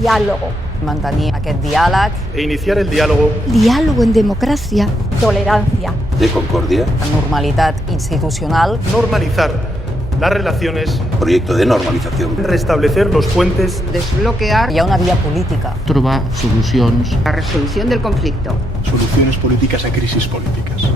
diálogo. Mantenir aquest diàleg. E iniciar el diálogo. Diálogo en democracia. Tolerancia. De concordia. Normalitat institucional. Normalizar las relaciones. Proyecto de normalización. Restablecer los puentes. Desbloquear. Hi ha una via política. Trobar solucions. La resolución del conflicto. Soluciones políticas a crisis políticas.